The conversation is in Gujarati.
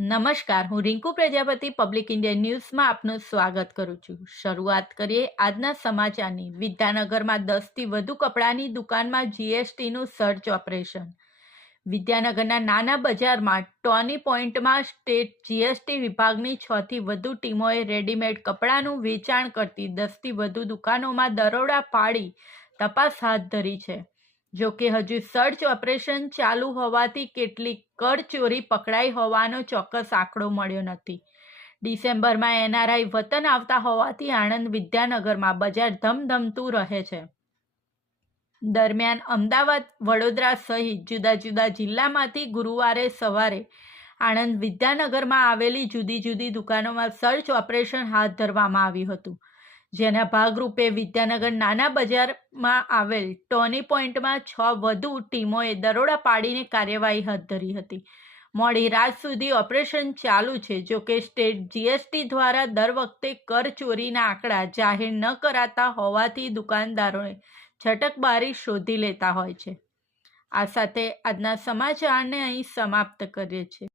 નમસ્કાર, હું રિંકુ પ્રજાપતિ પબ્લિક ઇન્ડિયા ન્યૂઝમાં આપનું સ્વાગત કરું છું. શરૂઆત કરીએ આજના સમાચારની. વિદ્યાનગરમાં 10થી વધુ કપડાની દુકાનમાં જીએસટીનું સર્ચ ઓપરેશન. વિદ્યાનગરના નાના બજારમાં ટોની પોઈન્ટમાં સ્ટેટ જીએસટી વિભાગની 6થી વધુ ટીમોએ રેડીમેડ કપડાનું વેચાણ કરતી 10થી વધુ દુકાનોમાં દરોડા પાડી તપાસ હાથ ધરી છે. જોકે હજુ સર્ચ ઓપરેશન ચાલુ હોવાથી કેટલીક કરચોરી પકડાઈ હોવાનો ચોક્કસ આંકડો મળ્યો નથી. ડિસેમ્બરમાં એનઆરઆઈ વતન આવતા હોવાથી આણંદ વિદ્યાનગરમાં બજાર ધમધમતું રહે છે. દરમિયાન અમદાવાદ, વડોદરા સહિત જુદા જુદા જિલ્લામાંથી ગુરુવારે સવારે આણંદ વિદ્યાનગરમાં આવેલી જુદી જુદી દુકાનોમાં સર્ચ ઓપરેશન હાથ ધરવામાં આવ્યું હતું. જેના ભાગરૂપે વિદ્યાનગર નાના બજારમાં આવેલ ટોની પોઈન્ટમાં 6 વધુ ટીમોએ દરોડા પાડીને કાર્યવાહી હાથ ધરી હતી. મોડી રાત સુધી ઓપરેશન ચાલુ છે. જોકે સ્ટેટ જીએસટી દ્વારા દર વખતે કરચોરીના આંકડા જાહેર ન કરાતા હોવાથી દુકાનદારોએ છટકબારી શોધી લેતા હોય છે. આ સાથે આજના સમાચારને અહીં સમાપ્ત કરીએ છીએ.